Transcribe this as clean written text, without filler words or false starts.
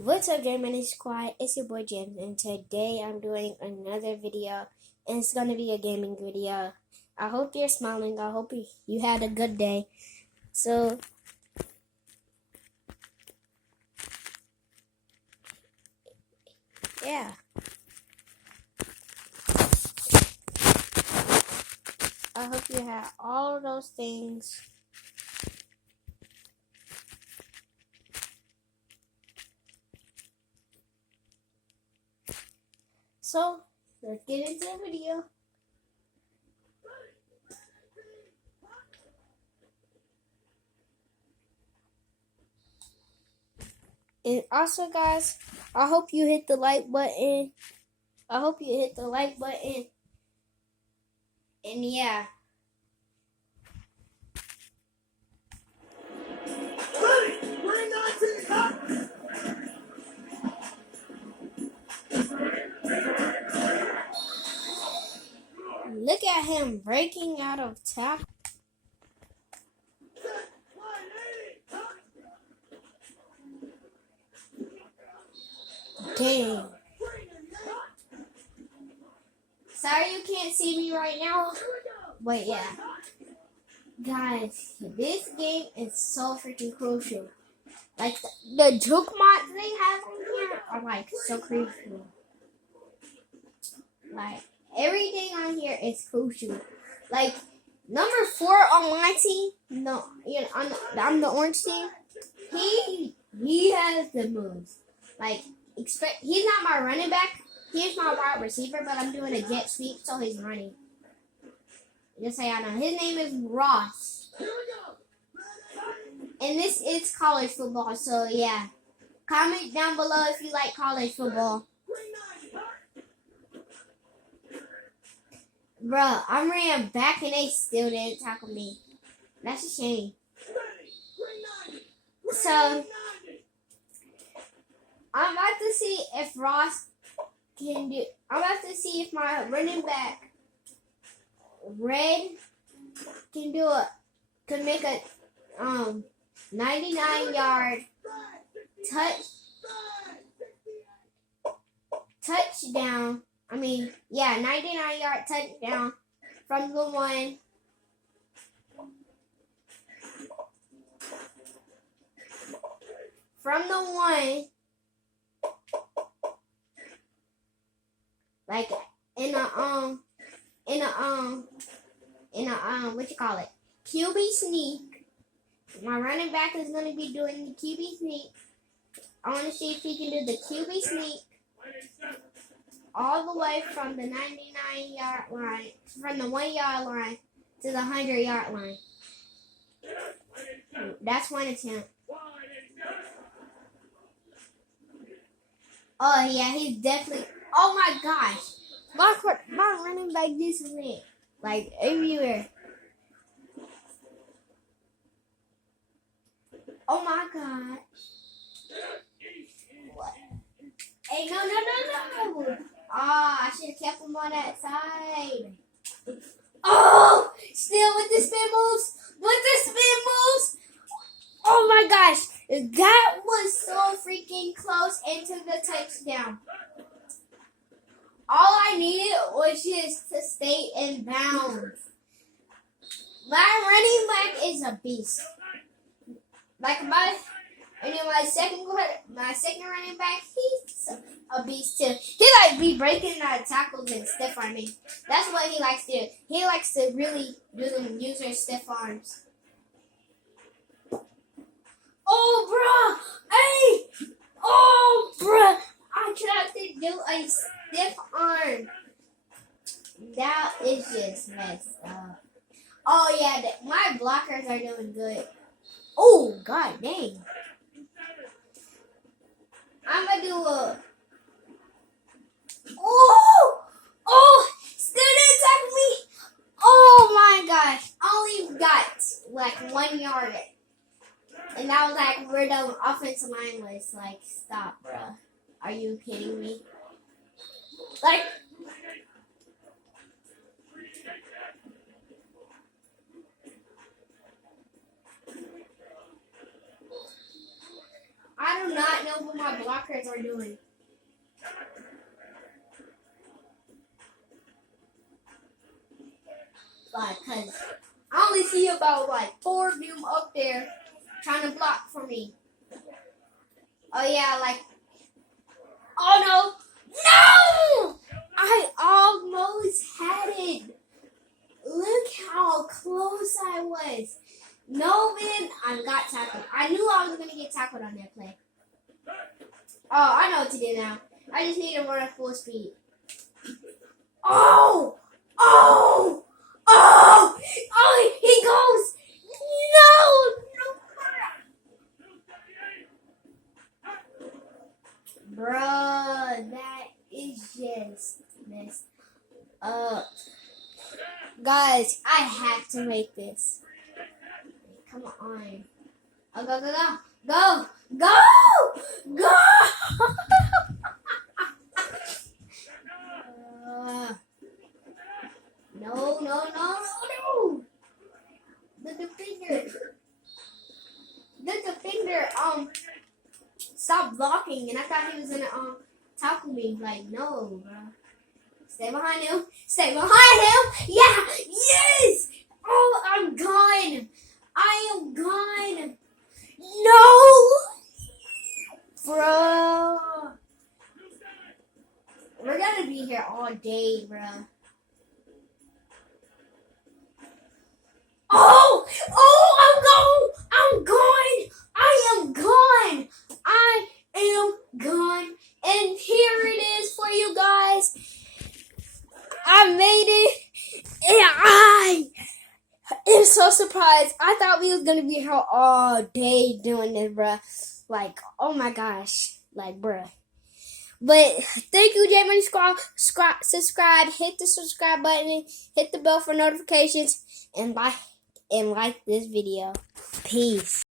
What's up, J Man Squad? It's your boy James, and today I'm doing another video, and it's gonna be a gaming video. I hope you're smiling. I hope you had a good day. So, yeah. I hope you had all of those things. So, let's get into the video. And also, guys, I hope you hit the like button. And yeah. Look at him breaking out of tackle. Dang. Sorry you can't see me right now. But yeah. Guys, this game is so freaking crucial. Like, the juke mods they have on here are like so crucial. Like, everything on here is crucial. Like, number 4 on my team, I'm the orange team. He has the moves. Like, he's not my running back. He's my wide receiver, but I'm doing a jet sweep, so he's running. Just so y'all know, his name is Ross. And this is college football, so yeah. Comment down below if you like college football. Bruh, I ran back and they still didn't tackle me. That's a shame. So, I'm about to see if Ross can do... I'm about to see if my running back, Red, can make a 99-yard touchdown. 99-yard touchdown from the one. Like in a what you call it? QB sneak. My running back is gonna be doing the QB sneak. I want to see if he can do the QB sneak all the way from the 99-yard line, from the 1-yard line to the 100-yard line. That's one attempt. Oh yeah, he's definitely. Oh my gosh, my running back just went like everywhere. Oh my god. What? Hey, no. I should have kept him on that side. Oh, still with the spin moves. Oh my gosh, that was so freaking close into the touchdown. All I needed was just to stay in bounds. My running back is a beast. Like my second running back, he's a beast too. He like be breaking tackles and stiff arming. That's what he likes to do. He likes to really use his stiff arms. Oh, bruh! Hey! Oh, bruh! I tried to do a stiff arm. That is just messed up. Oh, yeah, my blockers are doing good. Oh, god dang. I'm gonna do a... Oh! Still didn't tackle me! Oh, my gosh. I only got like 1 yard. And that was like where the offensive line was. Like, stop, bruh. Are you kidding me? Like, I do not know what my blockers are doing. Like, cause I only see about like 4 of them up there trying to block for me. Oh yeah, like, oh no, no! I almost had it. Look how close I was. No, man, I got tackled. I knew I was gonna get tackled on that play. Oh, I know what to do now. I just need to run at full speed. Oh! Oh! Oh! Oh! He goes! No! Bruh, that is just messed up. Guys, I have to make this. Come on. Oh, go, go, go. Go! Go! Go! No, no, no, no, no! The defender, stop blocking, and I thought he was gonna, tackle me. Like, no, bro. Stay behind him. Stay behind him! Yeah! Yes! Oh, I'm gone! I am gone! No! Bro! We're gonna be here all day, bro. Oh! Oh, I'm gone! I am gone! I am gone! And here it is for you guys. I made it. And I am so surprised. I thought we was going to be here all day doing this, bruh. Like, oh my gosh. Like, bruh. But thank you, J Money Squad. Subscribe. Hit the subscribe button. Hit the bell for notifications. And like this video. Peace.